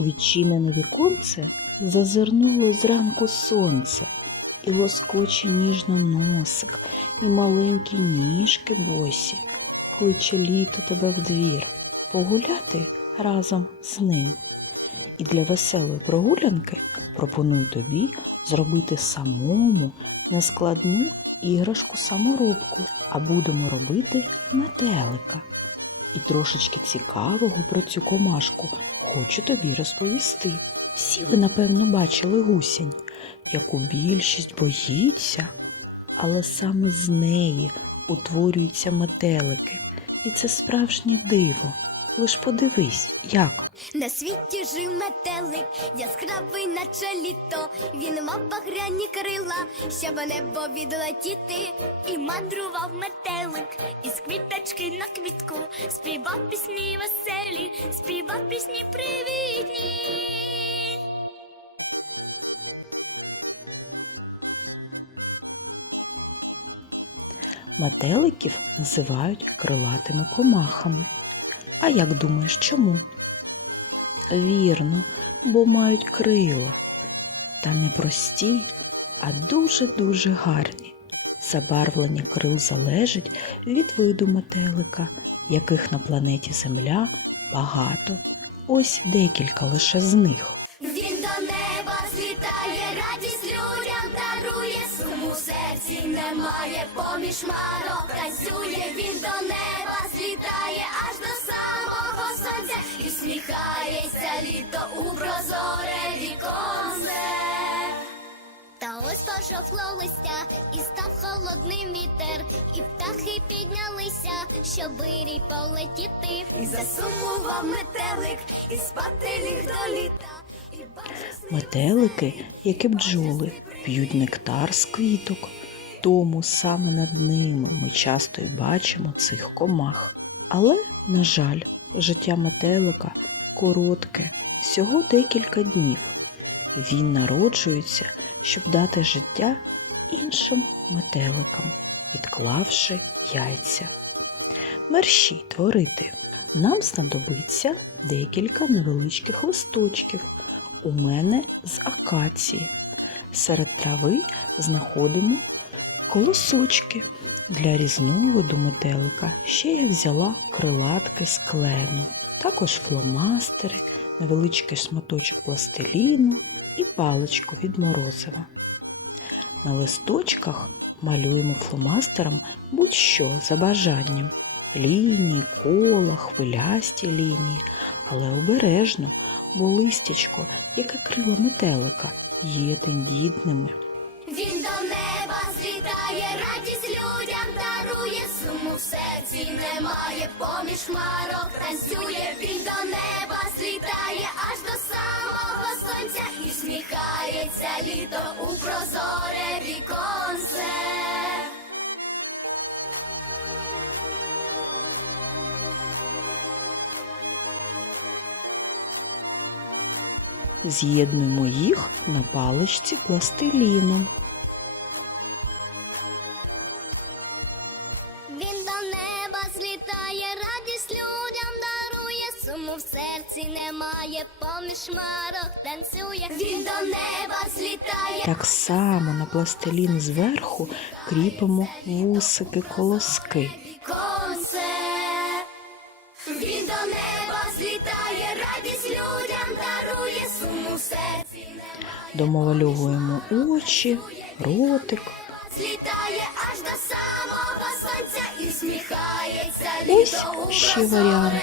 У відчинене віконце зазирнуло зранку сонце, і лоскоче ніжно носик, і маленькі ніжки босі. Кличе літо тебе в двір, погуляти разом з ним. І для веселої прогулянки пропоную тобі зробити самому нескладну іграшку саморобку, а будемо робити метелика. І трошечки цікавого про цю комашку хочу тобі розповісти. Всі ви, напевно, бачили гусінь, яку більшість боїться, але саме з неї утворюються метелики. І це справжнє диво. Лиш подивись, як. На світі жив метелик, яскравий наче літо. Він мав багряні крила, щоб небо відлетіти. І мандрував метелик із квіточки на квітку. Співав пісні веселі, співав пісні привітні. Метеликів називають крилатими комахами. А як думаєш, чому? Вірно, бо мають крила. Та не прості, а дуже-дуже гарні. Забарвлення крил залежить від виду метелика, яких на планеті Земля багато. Ось декілька лише з них. Він до неба злітає, радість людям дарує, суму серці немає, поміж марок танцює, він до неба у прозоре віконце. Та ось пожовкло листя, і став холодним вітер, і птахи піднялися, щоб вирій полетіти. І засумував метелик, і спати ліг до літа. Метелики, як і бджоли, п'ють нектар з квіток. Тому саме над ними ми часто й бачимо цих комах. Але, на жаль, життя метелика коротке, всього декілька днів. Він народжується, щоб дати життя іншим метеликам, відклавши яйця. Мерщій творити. Нам знадобиться декілька невеличких листочків. У мене з акації. Серед трави знаходимо колосочки. Для різновиду метелика ще я взяла крилатки з клену, також фломастери, невеличкий шматочок пластиліну і паличку від морозива. На листочках малюємо фломастером будь-що за бажанням. Лінії, кола, хвилясті лінії, але обережно, бо листячко, яке крила метелика, є тендітними. Немає, поміж марок танцює, він до неба злітає аж до самого сонця і сміхається літо у прозоре віконце. З'єднуємо їх на паличці пластиліном. Серці немає, поміж марок танцює. Він до неба злітає. Так само на пластилін зверху кріпимо вусики колоски. Він до неба злітає, радість людям дарує, суму серці. Домовальовуємо очі, ротик. Злітає аж до самого сонця і сміхається Ось ще варіант.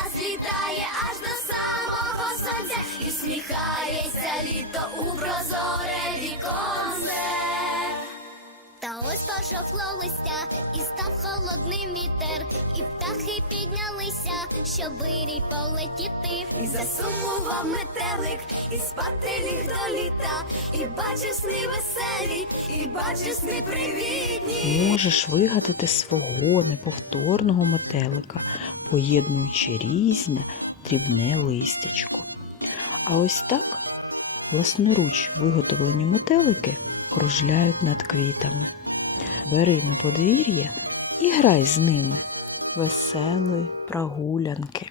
злітає аж до самого сонця і всміхається літо у прозоре пожовкло листя, і став холодним вітер, і птахи піднялися, щоб вирій полетіти. І засумував метелик, і спати ліг до літа, і бачив сни веселі, і бачив сни привітні. Можеш вигадати свого неповторного метелика, поєднуючи різне дрібне листячко. А ось так власноруч виготовлені метелики кружляють над квітами. Бери на подвір'я і грай з ними. Веселої прогулянки.